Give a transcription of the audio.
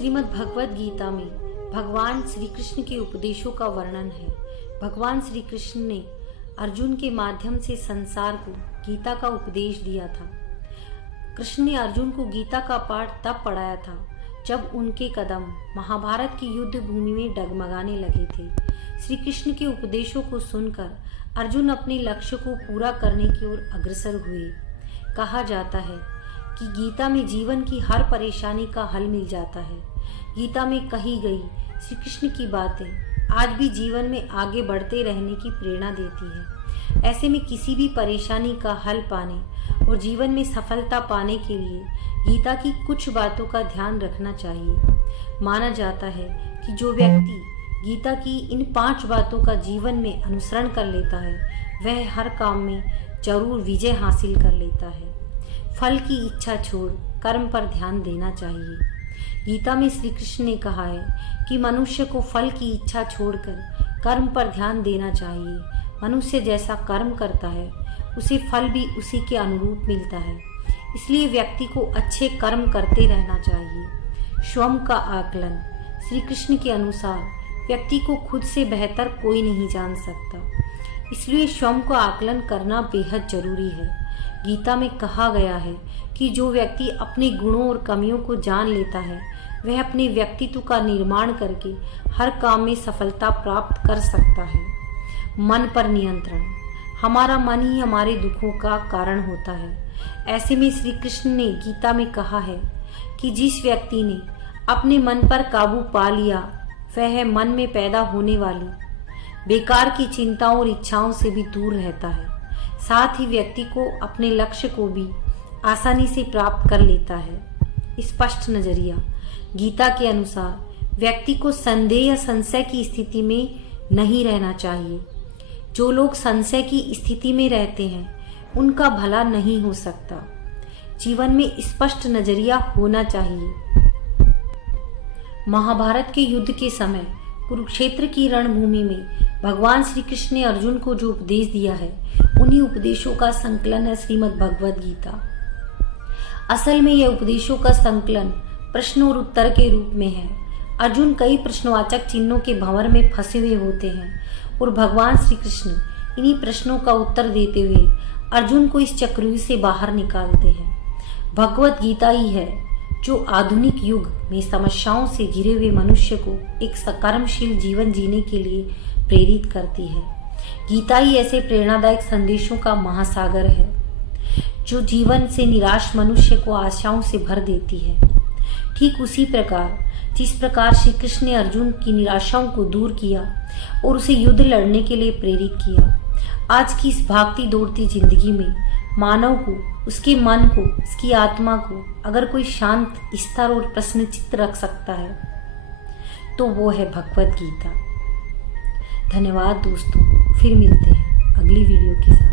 श्रीमद् भगवत गीता में भगवान श्री कृष्ण के उपदेशों का वर्णन है। भगवान श्री कृष्ण ने अर्जुन के माध्यम से संसार को गीता का उपदेश दिया था। कृष्ण ने अर्जुन को गीता का पाठ तब पढ़ाया था जब उनके कदम महाभारत की युद्ध भूमि में डगमगाने लगे थे। श्री कृष्ण के उपदेशों को सुनकर अर्जुन अपने लक्ष्य को पूरा करने की ओर अग्रसर हुए। कहा जाता है कि गीता में जीवन की हर परेशानी का हल मिल जाता है। गीता में कही गई श्री कृष्ण की बातें आज भी जीवन में आगे बढ़ते रहने की प्रेरणा देती है। ऐसे में किसी भी परेशानी का हल पाने और जीवन में सफलता पाने के लिए गीता की कुछ बातों का ध्यान रखना चाहिए। माना जाता है कि जो व्यक्ति गीता की इन 5 बातों का जीवन में अनुसरण कर लेता है वह हर काम में जरूर विजय हासिल कर लेता है। फल की इच्छा छोड़ कर्म पर ध्यान देना चाहिए। गीता में श्री कृष्ण ने कहा है कि मनुष्य को फल की इच्छा छोड़कर कर्म पर ध्यान देना चाहिए। मनुष्य जैसा कर्म करता है उसे फल भी उसी के अनुरूप मिलता है। इसलिए व्यक्ति को अच्छे कर्म करते रहना चाहिए। स्वयं का आकलन। श्री कृष्ण के अनुसार व्यक्ति को खुद से बेहतर कोई नहीं जान सकता, इसलिए स्वयं को आकलन करना बेहद जरूरी है। गीता में कहा गया है कि जो व्यक्ति अपने गुणों और कमियों को जान लेता है वह अपने व्यक्तित्व का निर्माण करके हर काम में सफलता प्राप्त कर सकता है। मन पर नियंत्रण। हमारा मन ही हमारे दुखों का कारण होता है। ऐसे में श्री कृष्ण ने गीता में कहा है कि जिस व्यक्ति ने अपने मन पर काबू पा लिया वह मन में पैदा होने वाली बेकार की चिंताओं और इच्छाओं से भी दूर रहता है। साथ ही व्यक्ति को अपने लक्ष्य को भी आसानी से प्राप्त कर लेता है। स्पष्ट नजरिया। गीता के अनुसार व्यक्ति को संदेह या संशय की स्थिति में नहीं रहना चाहिए। जो लोग संशय की स्थिति में रहते हैं उनका भला नहीं हो सकता। जीवन में स्पष्ट नजरिया होना चाहिए। महाभारत के युद्ध के समय कुरुक्षेत्र की रणभूमि में भगवान श्री कृष्ण ने अर्जुन को जो उपदेश दिया है उन्हीं उपदेशों का संकलन है श्रीमद् भगवत गीता। असल में यह उपदेशों का संकलन प्रश्न और उत्तर के रूप में है। अर्जुन कई प्रश्नवाचक चिन्हों के भंवर में फंसे हुए होते हैं और भगवान श्री कृष्ण इन्हीं प्रश्नों का उत्तर देते हुए अर्जुन को इस चक्रव्यूह से बाहर निकालते हैं। भगवत गीता ही है जो आधुनिक युग में समस्याओं से घिरे हुए मनुष्य को एक सकर्मशील जीवन जीने के लिए प्रेरित करती है। गीता ही ऐसे प्रेरणादायक संदेशों का महासागर है जो जीवन से निराश मनुष्य को आशाओं से भर देती है। ठीक उसी प्रकार जिस प्रकार श्री कृष्ण ने अर्जुन की निराशाओं को दूर किया और उसे युद्ध लड़ने के लिए प्रेरित किया, आज की इस भागती दौड़ती जिंदगी में मानव को, उसके मन को, उसकी आत्मा को अगर कोई शांत, स्थिर और प्रश्नचित्त रख सकता है तो वो है भगवत गीता। धन्यवाद दोस्तों, फिर मिलते हैं अगली वीडियो के साथ।